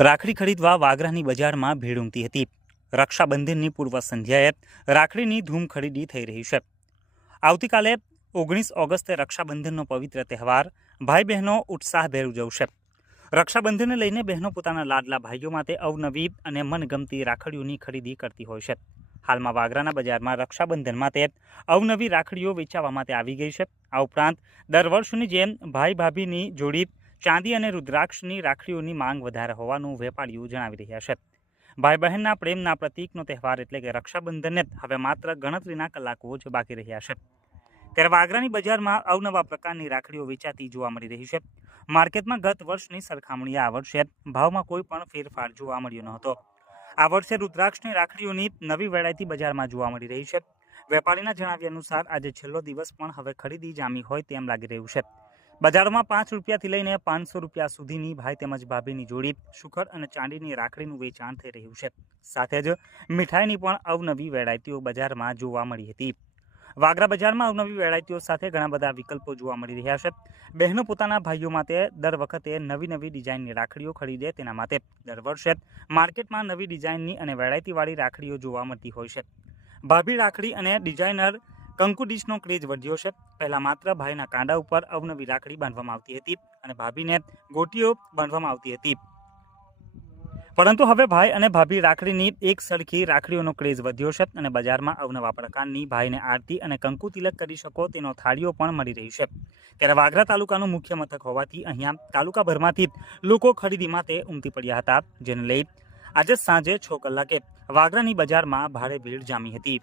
રાખડી ખરીદવા વાગરાની બજારમાં ભીડ ઉમટી હતી. રક્ષાબંધનની પૂર્વ સંધ્યાએ રાખડીની ધૂમ ખરીદી થઈ રહી છે. આવતીકાલે ઓગણીસ ઓગસ્ટે રક્ષાબંધનનો પવિત્ર તહેવાર ભાઈ બહેનો ઉત્સાહભેર ઉજવશે. રક્ષાબંધનને લઈને બહેનો પોતાના લાડલા ભાઈઓ માટે અવનવી અને મનગમતી રાખડીઓની ખરીદી કરતી હોય છે. હાલમાં વાગરાના બજારમાં રક્ષાબંધન માટે અવનવી રાખડીઓ વેચાવા માટે આવી ગઈ છે. આ ઉપરાંત દર વર્ષની જેમ ભાઈ ભાભીની જોડી ચાંદી અને રુદ્રાક્ષની રાખડીઓની માંગ વધારે હોવાનું વેપારીઓ જણાવી રહ્યા છે. ભાઈ બહેનના પ્રેમના પ્રતીકનો તહેવાર એટલે કે રક્ષાબંધનને હવે માત્ર ગણતરીના કલાકો જ બાકી રહ્યા છે. ત્યારે વાગરાની બજારમાં અવનવા પ્રકારની રાખડીઓ વેચાતી જોવા મળી રહી છે. માર્કેટમાં ગત વર્ષની સરખામણીએ આ વર્ષે ભાવમાં કોઈ પણ ફેરફાર જોવા મળ્યો ન હતો. આ વર્ષે રુદ્રાક્ષની રાખડીઓની નવી વેરાયટી બજારમાં જોવા મળી રહી છે. વેપારીના જણાવ્યા અનુસાર આજે છેલ્લો દિવસ પણ હવે ખરીદી જામી હોય તેમ લાગી રહ્યું છે. બજારમાં પાંચ રૂપિયાથી લઈને પાંચસો રૂપિયા સુધીની ભાઈ તેમજ ભાભીની જોડી, સુખડ અને ચાંદીની રાખડીનું વેચાણ થઈ રહ્યું છે. સાથે જ મીઠાઈની પણ અવનવી વેરાયટીઓ બજારમાં જોવા મળી હતી. વાગરા બજારમાં અવનવી વેરાયટીઓ સાથે ઘણા બધા વિકલ્પો જોવા મળી રહ્યા છે. બહેનો પોતાના ભાઈઓ માટે દર વખતે નવી નવી ડિઝાઇનની રાખડીઓ ખરીદે તેના માટે. દર વર્ષે માર્કેટમાં નવી ડિઝાઇનની અને વેરાયટીવાળી રાખડીઓ જોવા મળતી હોય છે. ભાભી રાખડી અને ડિઝાઇનર કંકુ ડીશનો ક્રેઝ વધ્યો છે. પહેલાં માત્ર ભાઈના કાંડા ઉપર અવનવી રાખડી બાંધવામાં આવતી હતી અને ભાભીને ગોટીઓ બાંધવામાં આવતી હતી. પરંતુ હવે ભાઈ અને ભાભી રાખડીની એક સરખી રાખડીઓનો ક્રેઝ વધ્યો છે અને બજારમાં અવનવા પ્રકારની ભાઈને આરતી અને કંકુ તિલક કરી શકો તેનો થાળીઓ પણ મળી રહી છે. ત્યારે વાગરા તાલુકાનું મુખ્ય મથક હોવાથી અહીંયા તાલુકાભરમાંથી લોકો ખરીદી માટે ઉમટી પડ્યા હતા. જેને લઈ આજે સાંજે છ કલાકે વાગરાની બજારમાં ભારે ભીડ જામી હતી.